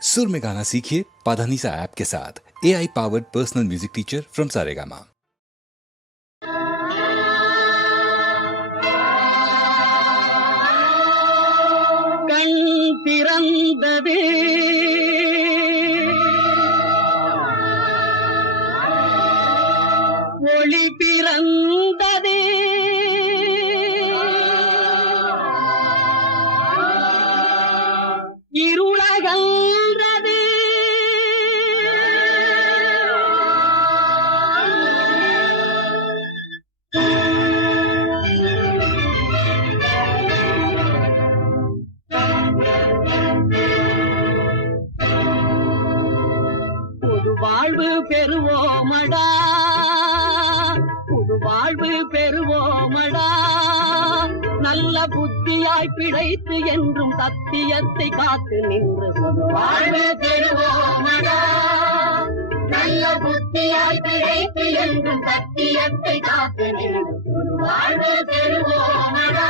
सुर में गाना सीखिए पाधानीसा ऐप के साथ। AI powered personal music teacher from Saregama. கண் திறந்தது ஒளி பிறந்தது இருளகன்றது புது வாழ்வு பெறுவோமடா, புது வாழ்வு பெறுவோமடா, நல்ல புத்தியாய் பிழைத்து என்றும் சத்தியத்தை காத்து நின்று புது வாழ்வு பெறுவோமடா, நல்ல புத்தியாய் பிழைத்து என்றும் சத்தியத்தை காத்து நின்று புது வாழ்வு பெறுவோமடா.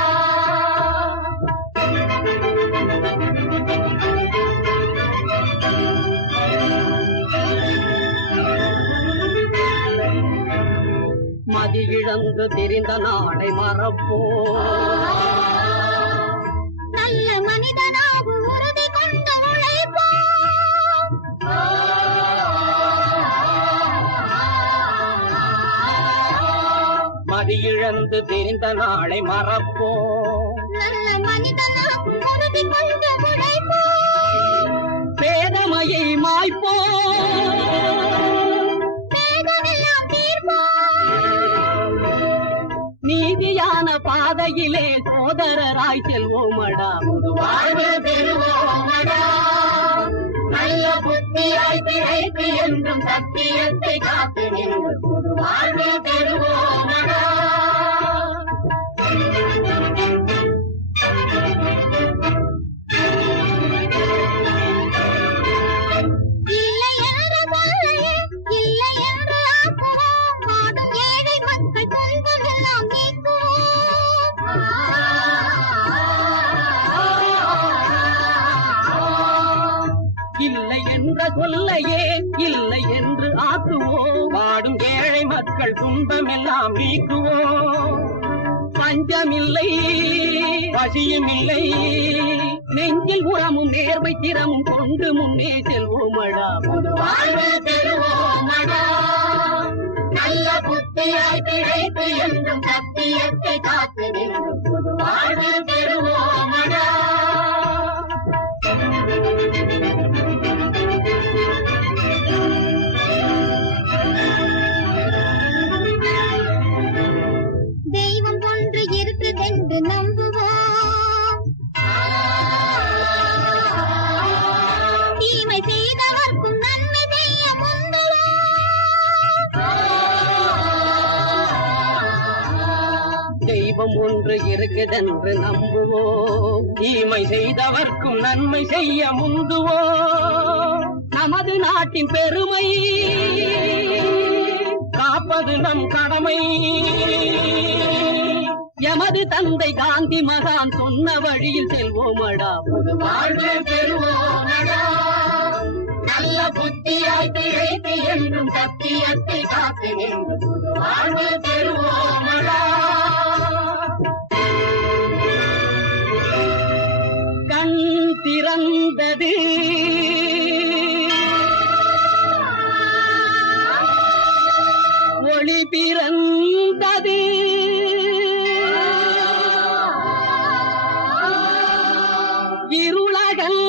மதி இழந்து திரிந்த நாளை மறப்போம், நல்ல மனிதனாக உறுதி கொண்டு உழைப்போம். மதி இழந்து திரிந்த நாளை மறப்போம், நல்ல மனிதனாக உறுதி கொண்டு உழைப்போம். பேதமையை மாய்ப்போம், நீதியான பாதையிலே சோதரராய் செல்வோமடா, புது வாழ்வு பெறுவோமடா, நல்ல புத்தியாய் பிழைத்து என்றும் சத்தியத்தை காத்து நின்று புது வாழ்வு பெறுவோமடா. இல்லை என்று சொல்லையே, இல்லை என்று ஆக்குவோம், வாடும் ஏழை மக்கள் துன்பமெல்லாம் இல்லை என்ற சொல்லையே இல்லை என்று ஆக்குவோம், வாடும் ஏழை மக்கள் துன்பமெல்லாம் நீக்குவோம். பஞ்சமில்லை பசியும் இல்லை, நெஞ்சில் உரமும் நேர்மை திறமும் கொண்டு முன்னே செல்வோமடா, புது வாழ்வு பெறுவோமடா, நல்ல புத்தியாய் பிழைத்து என்றும் சத்தியத்தை காத்து நின்று புது வாழ்வு பெறுவோமடா. தெய்வம் ஒன்று இருக்குதென்று நம்புவோம், தீமை செய்தவர்க்கும் நன்மை செய்ய முந்துவோம். தெய்வம் ஒன்று இருக்குதென்று நம்புவோம், தீமை செய்தவர்க்கும் நன்மை செய்ய முந்துவோம். நமது நாட்டின் பெருமை காப்பது நம் கடமை, எமது தந்தை காந்தி மகான் சொன்ன வழியில் செல்வோமடா, புது வாழ்வு பெறுவோமடா, நல்ல புத்தியாய் பிழைத்து என்றும் சத்தியத்தை காத்து நின்று புது வாழ்வு பெறுவோமடா. கண் திறந்தது ஒளி பிறந்தது இருளகல்